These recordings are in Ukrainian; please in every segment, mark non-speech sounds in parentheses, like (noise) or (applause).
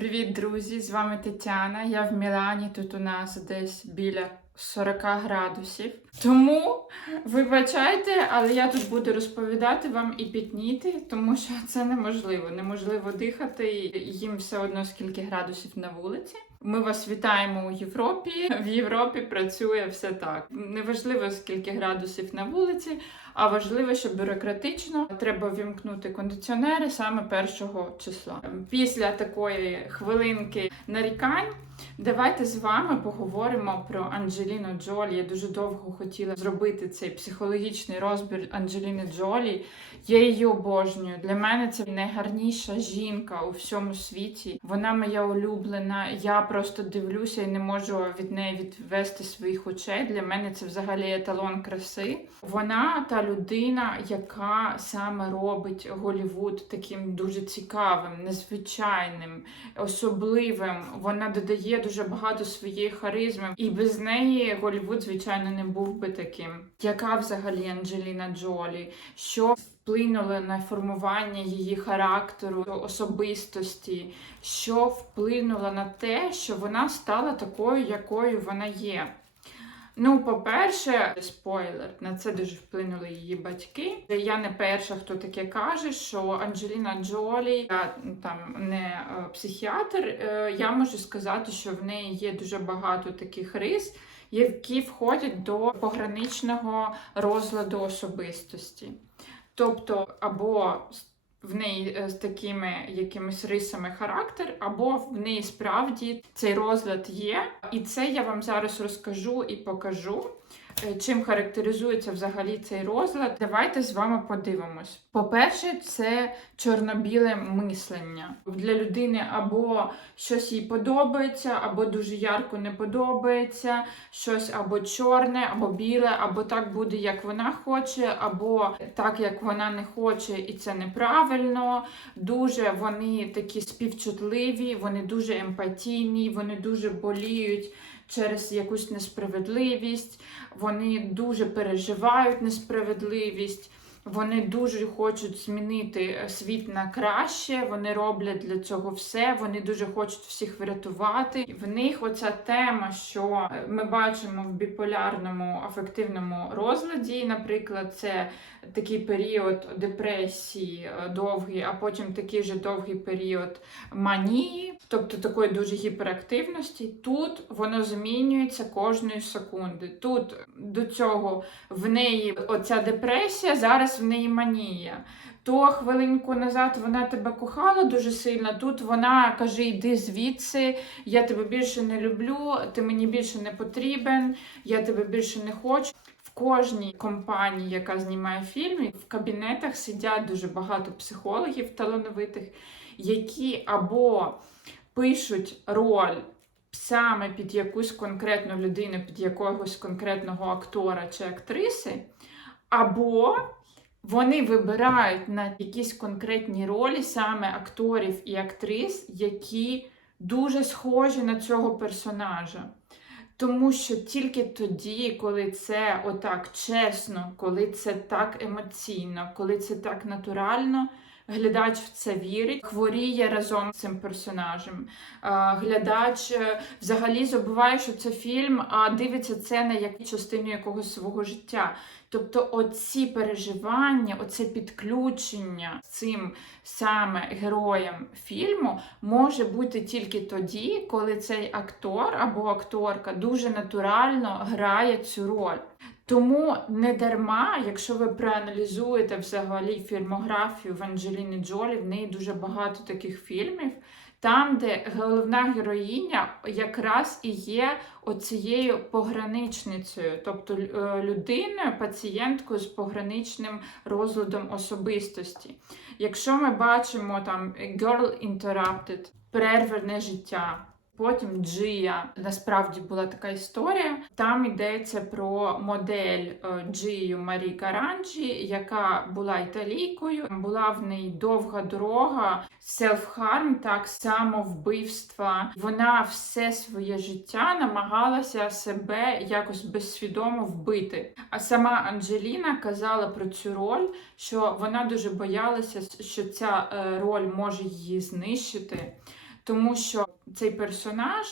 Привіт, друзі! З вами Тетяна. Я в Мілані. Тут у нас десь біля 40 градусів. Тому вибачайте, але я тут буду розповідати вам і пітніти, тому що (laughs) це неможливо. Неможливо дихати, їм все одно скільки градусів на вулиці. Ми вас вітаємо у Європі. В Європі працює все так. Неважливо скільки градусів на вулиці, а важливо, що бюрократично треба вімкнути кондиціонери саме першого числа. Після такої хвилинки нарікань. Давайте з вами поговоримо про Анджеліну Джолі. Я дуже довго хотіла зробити цей психологічний розбір Анджеліни Джолі. Я її обожнюю. Для мене це найгарніша жінка у всьому світі. Вона моя улюблена. Я просто дивлюся і не можу від неї відвести своїх очей. Для мене це взагалі еталон краси. Вона та людина, яка саме робить Голівуд таким дуже цікавим, незвичайним, особливим. Вона додає дуже багато своєї харизми, і без неї Голівуд, звичайно, не був би таким. Яка взагалі Анджеліна Джолі? Що вплинуло на формування її характеру, особистості, що вплинуло на те, що вона стала такою, якою вона є. Ну, по-перше, спойлер, на це дуже вплинули її батьки. Я не перша, хто таке каже, що Анджеліна Джолі, я ну, там не е, психіатр, е, я можу сказати, що в неї є дуже багато таких рис, які входять до пограничного розладу особистості. Тобто, або в неї е, з такими якимись рисами характер, або в неї справді цей розлад є. І це я вам зараз розкажу і покажу. Е, Чим характеризується взагалі цей розлад, давайте з вами подивимось. По-перше, це чорно-біле мислення. Для людини або щось їй подобається, або дуже ярко не подобається, щось або чорне, або біле, або так буде, як вона хоче, або так, як вона не хоче, і це неправильно. Дуже вони такі співчутливі, вони дуже емпатійні, вони дуже боліють через якусь несправедливість, вони дуже переживають несправедливість. Вони дуже хочуть змінити е, світ на краще. Вони роблять для цього все. Вони дуже хочуть всіх врятувати. В них оця тема, що е, ми бачимо в біполярному афективному розладі. Наприклад, це такий період депресії е, довгий, а потім такий же довгий період манії, тобто такої дуже гіперактивності. Тут воно змінюється кожної секунди. Тут до цього в неї оця депресія, зараз в неї манія. То хвилинку назад вона тебе кохала дуже сильно. Тут вона каже: йди звідси, я тебе більше не люблю, ти мені більше не потрібен, я тебе більше не хочу. В кожній компанії, яка знімає фільми, в кабінетах сидять дуже багато психологів талановитих, які або пишуть роль саме під якусь конкретну людину, під якогось конкретного актора чи актриси, або вони вибирають на якісь конкретні ролі саме акторів і актрис, які дуже схожі на цього персонажа. Тому що тільки тоді, коли це отак чесно, коли це так емоційно, коли це так натурально, глядач в це вірить, хворіє разом з цим персонажем. Глядач е, взагалі забуває, що це фільм, а дивиться це на як частину якогось свого життя. Тобто, оці переживання, оце підключення цим саме героям фільму може бути тільки тоді, коли цей актор або акторка дуже натурально грає цю роль. Тому не дарма, якщо ви проаналізуєте взагалі фільмографію в Анджеліни Джолі, в неї дуже багато таких фільмів, там, де головна героїня якраз і є оцією пограничницею, тобто е, людиною, пацієнткою з пограничним розладом особистості. Якщо ми бачимо там Girl Interrupted, перерване життя. Потім Джия насправді була така історія. Там йдеться про модель е, Джію Марі Каранджі, яка була італійкою. Була в неї довга дорога, селф-харм, так само вбивства. Вона все своє життя намагалася себе якось безсвідомо вбити. А сама Анджеліна казала про цю роль, що вона дуже боялася, що ця е, роль може її знищити. тому що цей персонаж,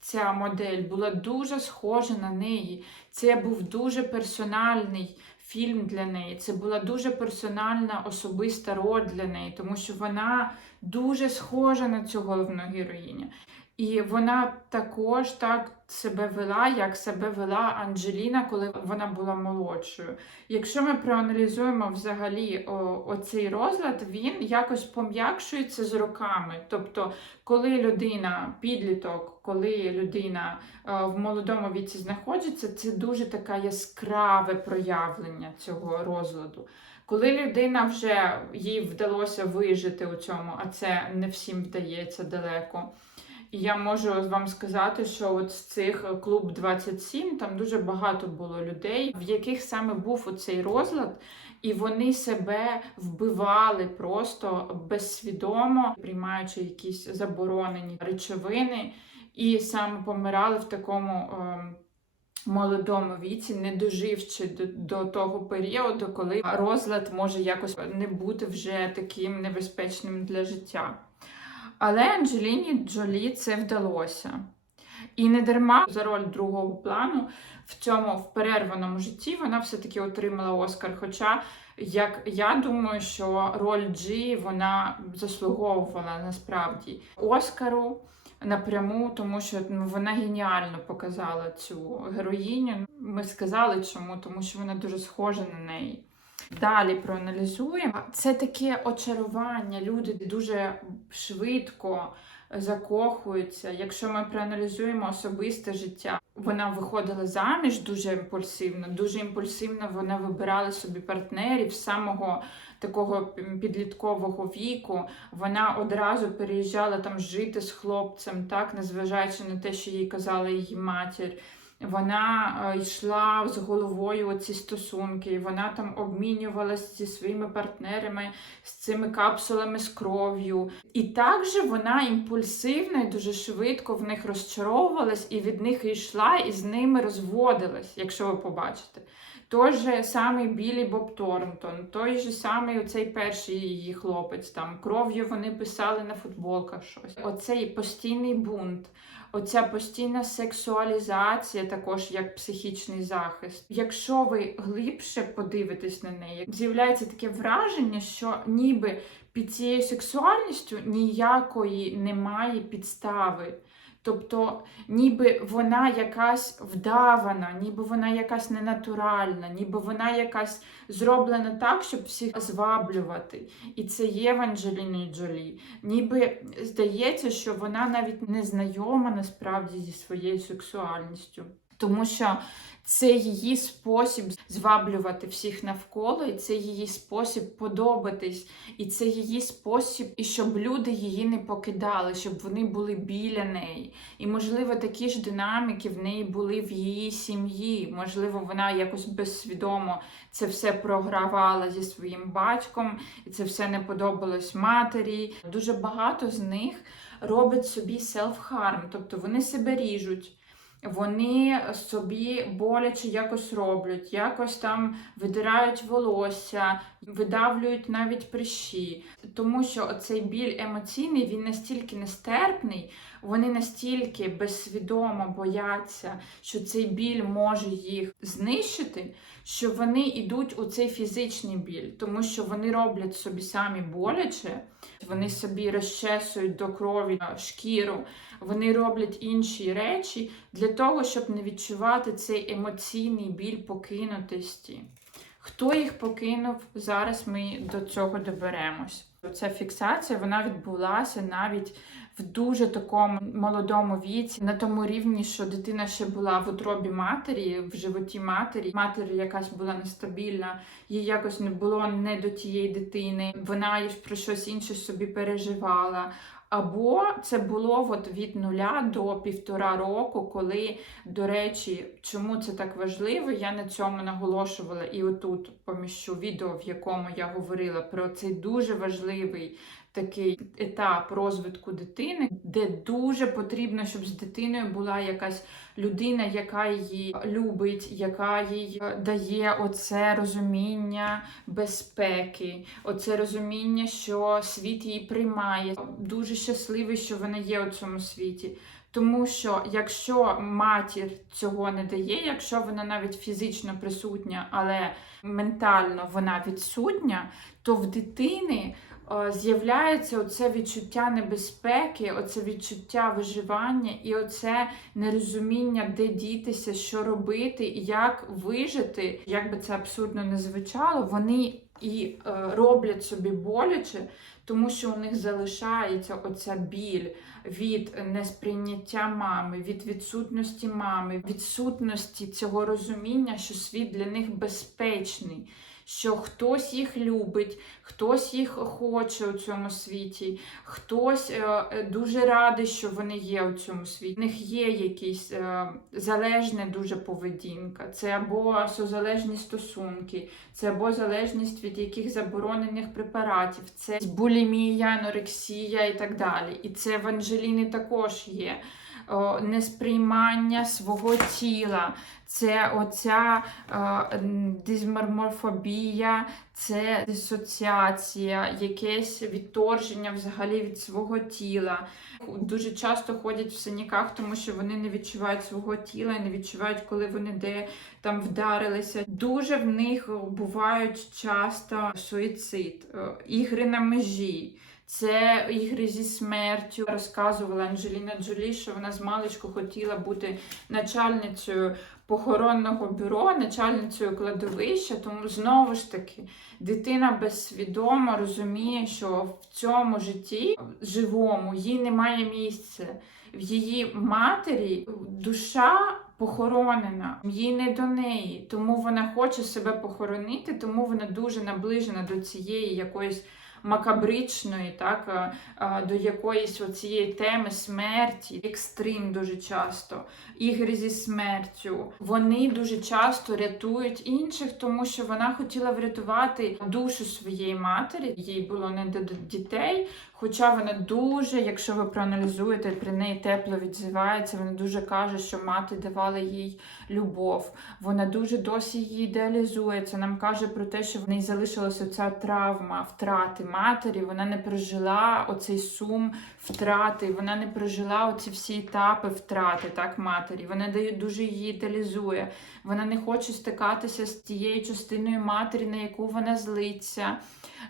ця модель була дуже схожа на неї. Це був дуже персональний фільм для неї. Це була дуже персональна особиста роль для неї, тому що вона дуже схожа на цю головну героїню. І вона також так себе вела, як себе вела Анджеліна, коли вона була молодшою. Якщо ми проаналізуємо взагалі о, оцей розлад, він якось пом'якшується з роками. Тобто, коли людина підліток, коли людина е, в молодому віці знаходиться, це дуже таке яскраве проявлення цього розладу. Коли людина вже їй вдалося вижити у цьому, а це не всім вдається далеко. Я можу вам сказати, що от з цих е, клуб 27 там дуже багато було людей, в яких саме був оцей розлад, і вони себе вбивали просто безсвідомо, приймаючи якісь заборонені речовини, і саме помирали в такому. ем, Молодому віці, не доживши до, до того періоду, коли розлад може якось не бути вже таким небезпечним для життя. Але Анджеліні Джолі це вдалося. І не дарма за роль другого плану в цьому в перерваному житті вона все-таки отримала Оскар. Хоча, як я думаю, що роль Джі вона заслуговувала насправді Оскару напряму, тому що ну, вона геніально показала цю героїню. Ми сказали чому, тому що вона дуже схожа на неї. Далі проаналізуємо. Це таке очарування. Люди дуже швидко закохуються. Якщо ми проаналізуємо особисте життя, вона виходила заміж дуже імпульсивно. Дуже імпульсивно вона вибирала собі партнерів з самого такого підліткового віку. Вона одразу переїжджала там жити з хлопцем, так незважаючи на те, що їй казала її матір. Вона е, йшла з головою ці стосунки, вона там обмінювалася зі своїми партнерами, з цими капсулами з кров'ю. І також вона імпульсивно і дуже швидко в них розчаровувалась і від них йшла, і з ними розводилась, якщо ви побачите. Той же самий Білі Боб Торнтон, той же самий оцей перший її хлопець, там кров'ю вони писали на футболках щось. Оцей постійний бунт. Оця постійна сексуалізація, також як психічний захист. Якщо ви глибше подивитесь на неї, з'являється таке враження, що ніби під цією сексуальністю ніякої немає підстави. Тобто, ніби вона якась вдавана, ніби вона якась ненатуральна, ніби вона якась зроблена так, щоб всіх зваблювати. І це є в Анджеліні Джолі. Ніби здається, що вона навіть не знайома насправді зі своєю сексуальністю. Тому що це її спосіб зваблювати всіх навколо, і це її спосіб подобатись, і це її спосіб, і щоб люди її не покидали, щоб вони були біля неї. І, можливо, такі ж динаміки в неї були в її сім'ї. Можливо, вона якось безсвідомо це все програвала зі своїм батьком, і це все не подобалось матері. Дуже багато з них робить собі селф-харм, тобто вони себе ріжуть. Вони собі боляче якось роблять, якось там видирають волосся, видавлюють навіть прищі. Тому що цей біль емоційний він настільки нестерпний, вони настільки безсвідомо бояться, що цей біль може їх знищити, що вони йдуть у цей фізичний біль, тому що вони роблять собі самі боляче, вони собі розчесують до крові шкіру, вони роблять інші речі для того, щоб не відчувати цей емоційний біль покинутості. Хто їх покинув, зараз ми до цього доберемось. Ця фіксація вона відбулася навіть в дуже такому молодому віці, на тому рівні, що дитина ще була в утробі матері, в животі матері. Матір якась була нестабільна, їй якось не було не до тієї дитини. Вона про щось інше собі переживала. Або це було от від нуля до півтора року, коли, до речі, чому це так важливо, я на цьому наголошувала і отут поміщу відео, в якому я говорила про цей дуже важливий такий етап розвитку дитини, де дуже потрібно, щоб з дитиною була якась людина, яка її любить, яка їй дає оце розуміння безпеки, оце розуміння, що світ її приймає. Дуже щасливий, що вона є у цьому світі. Тому що якщо матір цього не дає, якщо вона навіть фізично присутня, але ментально вона відсутня, то в дитини з'являється оце відчуття небезпеки, оце відчуття виживання і оце нерозуміння, де дітися, що робити, як вижити, як би це абсурдно не звучало, вони і е, роблять собі боляче, тому що у них залишається оця біль від несприйняття мами, від відсутності мами, відсутності цього розуміння, що світ для них безпечний. Що хтось їх любить, хтось їх хоче у цьому світі, хтось е, е, дуже радий, що вони є у цьому світі. В них є якісь е, залежна дуже поведінка, це або созалежні стосунки, це або залежність від яких заборонених препаратів, це булімія, анорексія і так далі. І це в Анжеліни також є. О, несприймання свого тіла, це оця е, м, це дисоціація, якесь відторження взагалі від свого тіла. Дуже часто ходять в синяках, тому що вони не відчувають свого тіла і не відчувають, коли вони де там вдарилися. Дуже в них бувають часто суїцид, е, ігри на межі. Це ігри зі смертю. Розказувала Анджеліна Джолі, що вона з маличку хотіла бути начальницею похоронного бюро, начальницею кладовища. Тому знову ж таки дитина безсвідомо розуміє, що в цьому житті живому їй немає місця. В її матері душа похоронена, їй не до неї, тому вона хоче себе похоронити, тому вона дуже наближена до цієї якоїсь макабричної, так, е, е, до якоїсь оцієї теми смерті, екстрим дуже часто, ігри зі смертю. Вони дуже часто рятують інших, тому що вона хотіла врятувати душу своєї матері, їй було не до дітей. Хоча вона дуже, якщо ви проаналізуєте, при неї тепло відзивається, вона дуже каже, що мати давала їй любов. Вона дуже досі її ідеалізує. Це нам каже про те, що в неї залишилася ця травма втрати матері. Вона не прожила оцей сум втрати, вона не прожила оці всі етапи втрати так матері. Вона дуже її ідеалізує. Вона не хоче стикатися з тією частиною матері, на яку вона злиться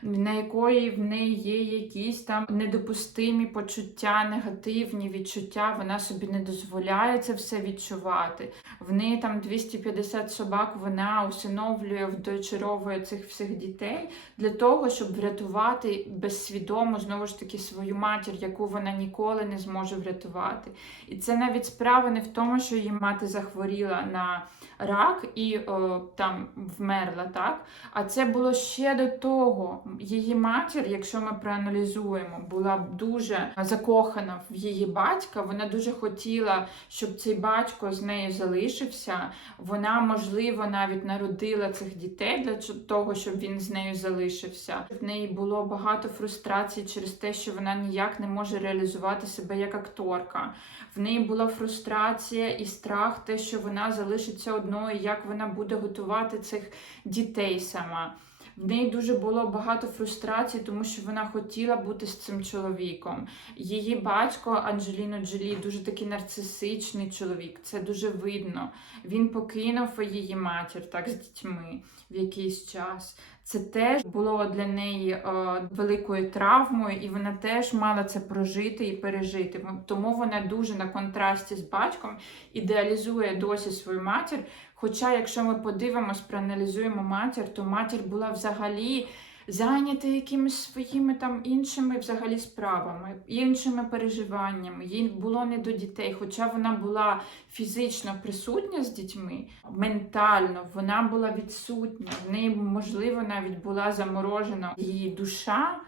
на якої в неї є якісь недопустимі почуття, негативні відчуття, вона собі не дозволяє це все відчувати. В неї там 250 собак, вона усиновлює, вдочаровує цих всіх дітей для того, щоб врятувати безсвідомо знову ж таки свою матір, яку вона ніколи не зможе врятувати. І це навіть справа не в тому, що її мати захворіла на рак і о, там вмерла, так? А це було ще до того. Її матір, якщо ми проаналізуємо, була дуже закохана в її батька. Вона дуже хотіла, щоб цей батько з нею залишився. Вона, можливо, навіть народила цих дітей для того, щоб він з нею залишився. В неї було багато фрустрацій через те, що вона ніяк не може реалізувати себе як акторка. В неї була фрустрація і страх, те, що вона залишиться одною, як вона буде готувати цих дітей сама. В неї дуже було багато фрустрацій, тому що вона хотіла бути з цим чоловіком. Її батько Анджеліно Джолі дуже такий нарцисичний чоловік, це дуже видно. Він покинув її матір так з дітьми в якийсь час. Це теж було для неї е, великою травмою, і вона теж мала це прожити і пережити. Тому вона дуже на контрасті з батьком ідеалізує досі свою матір. Хоча, якщо ми подивимось, проаналізуємо матір, то матір була взагалі зайнята якимись своїми там іншими взагалі справами, іншими переживаннями. Їй було не до дітей, хоча вона була фізично присутня з дітьми, ментально вона була відсутня. В неї, можливо, навіть була заморожена її душа.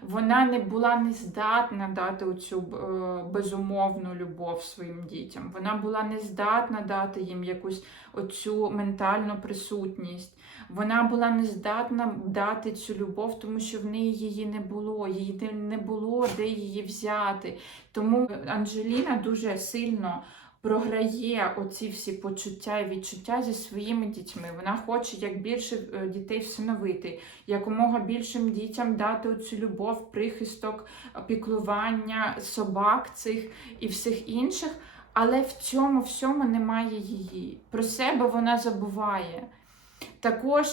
Вона не була не здатна дати оцю е, безумовну любов своїм дітям. Вона була не здатна дати їм якусь оцю ментальну присутність. Вона була не здатна дати цю любов, тому що в неї її не було, її не було де її взяти. Тому Анжеліна дуже сильно програє оці всі почуття і відчуття зі своїми дітьми. Вона хоче як більше е, дітей всиновити, якомога більшим дітям дати оцю любов, прихисток, піклування собак цих і всіх інших. Але в цьому всьому немає її. Про себе вона забуває. Також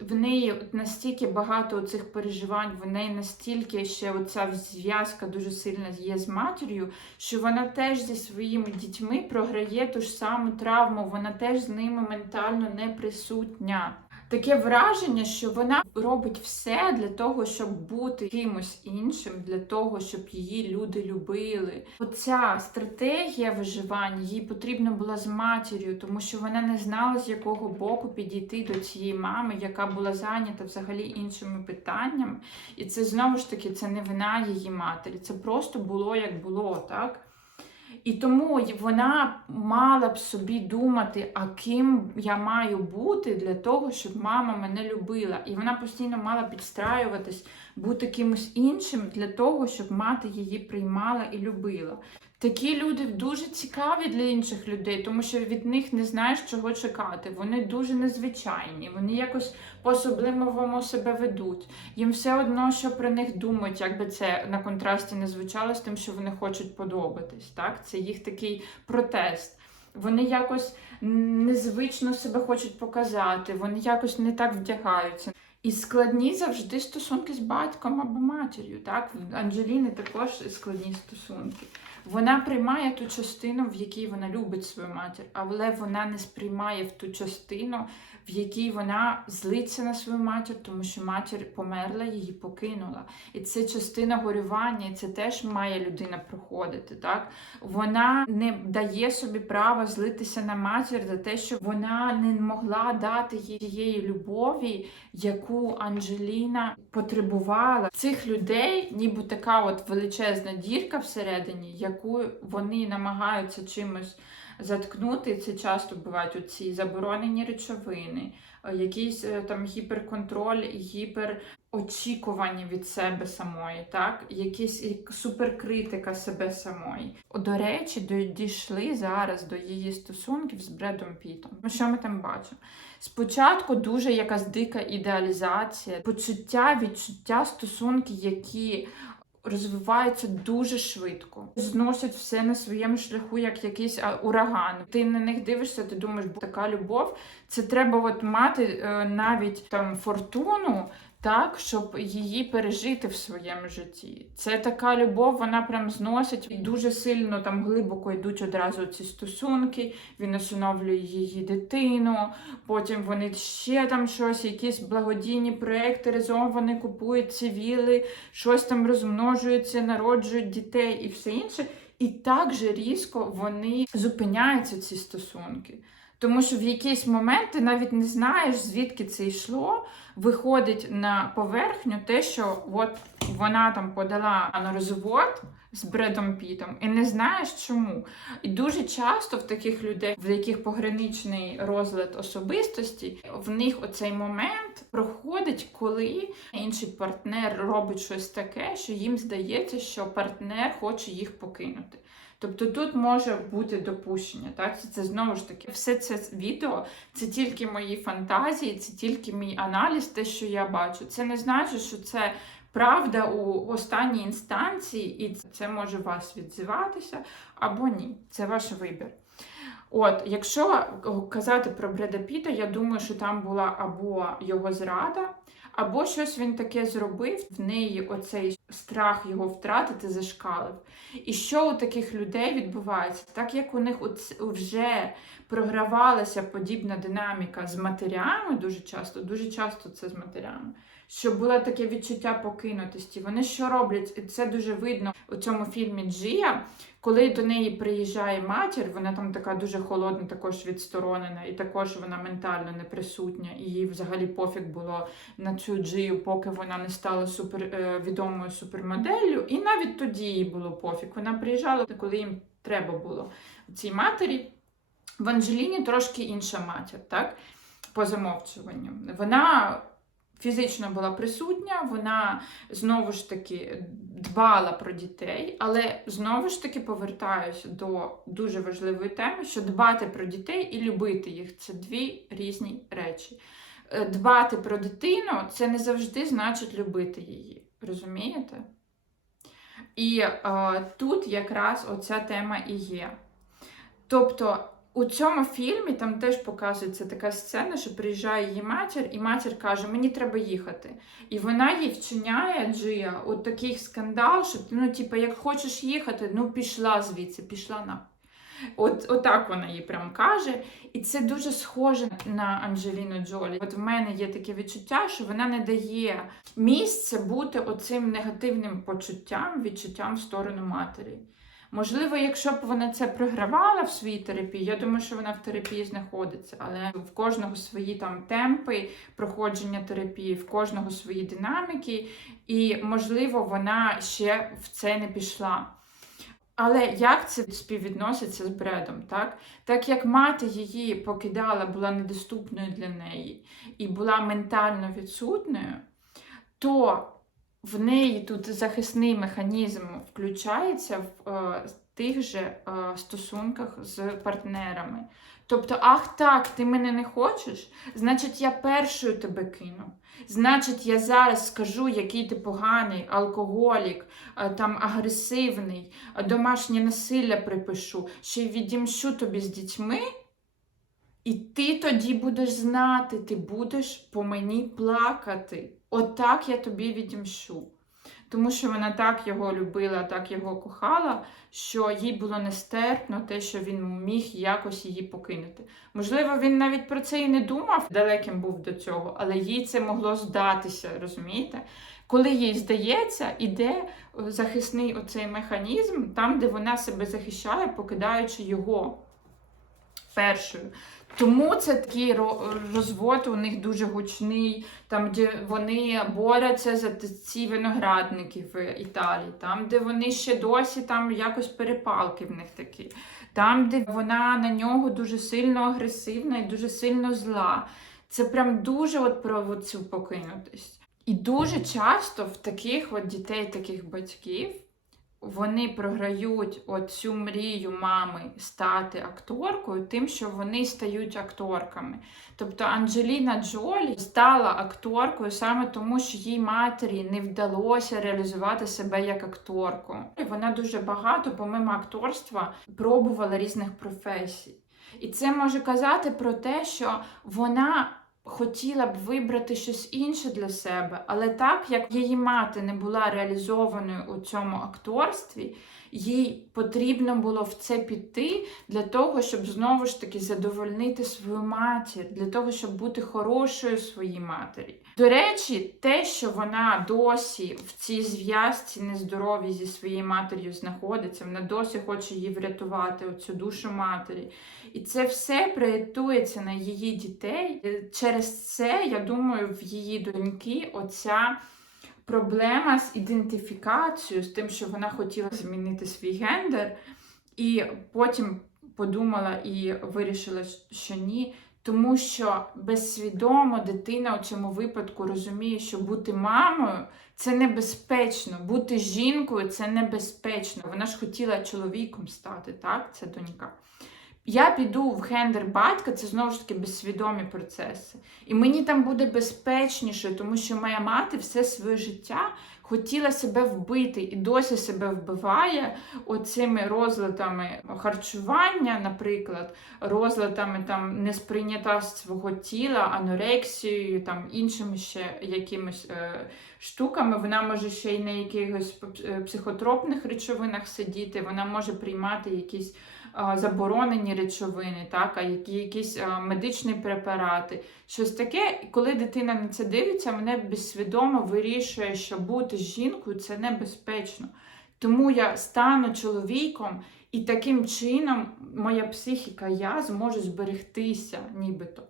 в неї настільки багато цих переживань, в неї настільки ще оця зв'язка дуже сильна є з матір'ю, що вона теж зі своїми дітьми програє ту ж саму травму, вона теж з ними ментально не присутня. Таке враження, що вона робить все для того, щоб бути кимось іншим, для того, щоб її люди любили. Оця стратегія виживання їй потрібна була з матір'ю, тому що вона не знала, з якого боку підійти до цієї мами, яка була зайнята взагалі іншими питаннями. І це знову ж таки це не вина її матері. Це просто було як було, так? І тому вона мала б собі думати, а ким я маю бути для того, щоб мама мене любила. І вона постійно мала підстраюватись, бути кимось іншим для того, щоб мати її приймала і любила. Такі люди дуже цікаві для інших людей, тому що від них не знаєш, чого чекати. Вони дуже незвичайні, вони якось по-особливому себе ведуть. Їм все одно, що про них думають, як би це на контрасті не звучало з тим, що вони хочуть подобатись. Так? Це їх такий протест. Вони якось незвично себе хочуть показати, вони якось не так вдягаються. І складні завжди стосунки з батьком або матір'ю. Так? В Анджеліни також складні стосунки. Вона приймає ту частину, в якій вона любить свою матір, але вона не сприймає в ту частину, в якій вона злиться на свою матір, тому що матір померла, її покинула. І це частина горювання, і це теж має людина проходити. Так? Вона не дає собі права злитися на матір за те, що вона не могла дати їй тієї любові, яку Анджеліна потребувала. Цих людей, ніби така от величезна дірка всередині, яку вони намагаються чимось заткнути. Це часто бувають оці заборонені речовини, е, якийсь е, там гіперконтроль, гіперочікування від себе самої, так? Якісь суперкритика себе самої. До речі, дійшли зараз до її стосунків з Бредом Пітом. Ну, що ми там бачимо? Спочатку дуже якась дика ідеалізація, почуття, відчуття, стосунки, які розвиваються дуже швидко, зносять все на своєму шляху, як якийсь ураган. Ти на них дивишся, ти думаєш, «Бо така любов. Це треба от мати е, навіть там фортуну. Так, щоб її пережити в своєму житті. Це така любов, вона прям зносить і дуже сильно там глибоко йдуть одразу ці стосунки. Він усиновлює її дитину, потім вони ще там щось, якісь благодійні проекти разом вони купують ці віли, щось там розмножується, народжують дітей і все інше. І так же різко вони зупиняються ці стосунки. Тому що в якийсь момент ти навіть не знаєш, звідки це йшло. Виходить на поверхню те, що от вона там подала на розвод з Бредом Пітом, і не знаєш чому. І дуже часто в таких людей, в яких пограничний розлад особистості, в них оцей момент проходить, коли інший партнер робить щось таке, що їм здається, що партнер хоче їх покинути. Тобто тут може бути допущення, так? Це, знову ж таки, все це відео це тільки мої фантазії, це тільки мій аналіз, те, що я бачу. Це не значить, що це правда у останній інстанції, і це може вас відзиватися або ні. Це ваш вибір. От, якщо казати про Бреда Піта, я думаю, що там була або його зрада, або щось він таке зробив, в неї оцей страх його втратити зашкалив. І що у таких людей відбувається? Так як у них вже програвалася подібна динаміка з матерями дуже часто, дуже часто це з матерями, що було таке відчуття покинутості. Вони що роблять? І це дуже видно у цьому фільмі Джія. Коли до неї приїжджає матір, вона там така дуже холодна, також відсторонена, і також вона ментально не присутня, і їй взагалі пофіг було на цю Джию, поки вона не стала супер е, відомою супермоделлю. І навіть тоді їй було пофіг. Вона приїжджала, коли їм треба було цій матері. В Анджеліні трошки інша матір, так? По замовчуванню. Вона фізично була присутня, вона знову ж таки дбала про дітей, але знову ж таки повертаюся до дуже важливої теми, що дбати про дітей і любити їх це дві різні речі. Е, Дбати про дитину це не завжди значить любити її. Розумієте? І е, тут якраз оця тема і є. Тобто у цьому фільмі там теж показується така сцена, що приїжджає її матір, і матір каже: Мені треба їхати. І вона їй вчиняє Джия от такий скандал, що ну, типу, як хочеш їхати, ну пішла звідси, пішла на. От, отак вона їй прям каже. І це дуже схоже на Анджеліну Джолі. От в мене є таке відчуття, що вона не дає місце бути оцим негативним почуттям, відчуттям в сторону матері. Можливо, якщо б вона це програвала в своїй терапії, я думаю, що вона в терапії знаходиться, але в кожного свої там темпи проходження терапії, в кожного свої динаміки, і можливо, вона ще в це не пішла. Але як це співвідноситься з бредом? Так Так як мати її покидала, була недоступною для неї і була ментально відсутньою, то в неї тут захисний механізм включається в е, тих же е, стосунках з партнерами. Тобто, ах так, ти мене не хочеш, значить, я першою тебе кину. Значить, я зараз скажу, який ти поганий, алкоголік, е, там агресивний, е, домашнє насилля припишу, ще й відімщу тобі з дітьми. І ти тоді будеш знати, ти будеш по мені плакати. Отак я тобі відімщу. Тому що вона так його любила, так його кохала, що їй було нестерпно те, що він міг якось її покинути. Можливо, він навіть про це і не думав, далеким був до цього, але їй це могло здатися, розумієте? Коли їй здається, іде захисний оцей механізм, там, де вона себе захищає, покидаючи його першою. Тому це такий розвод у них дуже гучний, там, де вони борються за ці виноградники в Італії, там, де вони ще досі там якось перепалки в них такі, там, де вона на нього дуже сильно агресивна і дуже сильно зла. Це прям дуже от про цю покинутість. І дуже часто в таких от дітей, таких батьків вони програють цю мрію мами стати акторкою, тим, що вони стають акторками. Тобто Анджеліна Джолі стала акторкою саме тому, що їй матері не вдалося реалізувати себе як акторку. Вона дуже багато, помимо акторства, пробувала різних професій. І це може казати про те, що вона хотіла б вибрати щось інше для себе, але так як її мати не була реалізованою у цьому акторстві, їй потрібно було в це піти для того, щоб знову ж таки задовольнити свою матір, для того, щоб бути хорошою своїй матері. До речі, те, що вона досі в цій зв'язці нездоровій зі своєю матір'ю знаходиться, вона досі хоче її врятувати, оцю душу матері. І це все проєктується на її дітей. Через це, я думаю, в її доньки оця проблема з ідентифікацією, з тим, що вона хотіла змінити свій гендер, і потім подумала і вирішила, що ні. Тому що безсвідомо дитина у цьому випадку розуміє, що бути мамою це небезпечно, бути жінкою це небезпечно. Вона ж хотіла чоловіком стати, так? Це донька. Я піду в гендер батька, це знову ж таки безсвідомі процеси. І мені там буде безпечніше, тому що моя мати все своє життя хотіла себе вбити і досі себе вбиває оцими розладами харчування, наприклад, розладами там несприйняття свого тіла, анорексією, там іншими ще якимись е, штуками. Вона може ще й на якихось е, психотропних речовинах сидіти, вона може приймати якісь заборонені речовини, так, а які якісь медичні препарати. Щось таке, І коли дитина на це дивиться, вона безсвідомо вирішує, що бути жінкою це небезпечно. Тому я стану чоловіком, і таким чином моя психіка, я зможу зберегтися, нібито.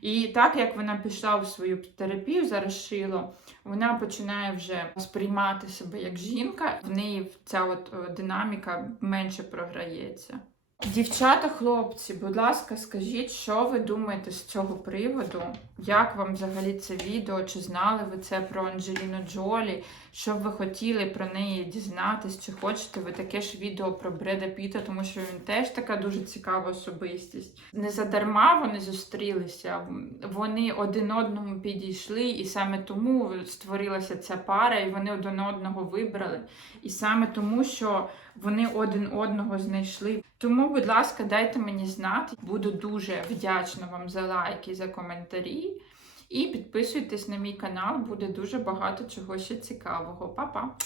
І так як вона пішла в свою терапію, зараз шило, вона починає вже сприймати себе як жінка, в неї ця от е, динаміка менше програється. Дівчата, хлопці, будь ласка, скажіть, що ви думаєте з цього приводу? Як вам взагалі це відео? Чи знали ви це про Анджеліну Джолі? Що б ви хотіли про неї дізнатись? Чи хочете ви таке ж відео про Бреда Піта, тому що він теж така дуже цікава особистість. Не задарма вони зустрілися, вони один одному підійшли, і саме тому створилася ця пара, і вони один одного вибрали. І саме тому, що вони один одного знайшли. Тому, будь ласка, дайте мені знати. Буду дуже вдячна вам за лайки, за коментарі. І підписуйтесь на мій канал, буде дуже багато чого ще цікавого. Па-па!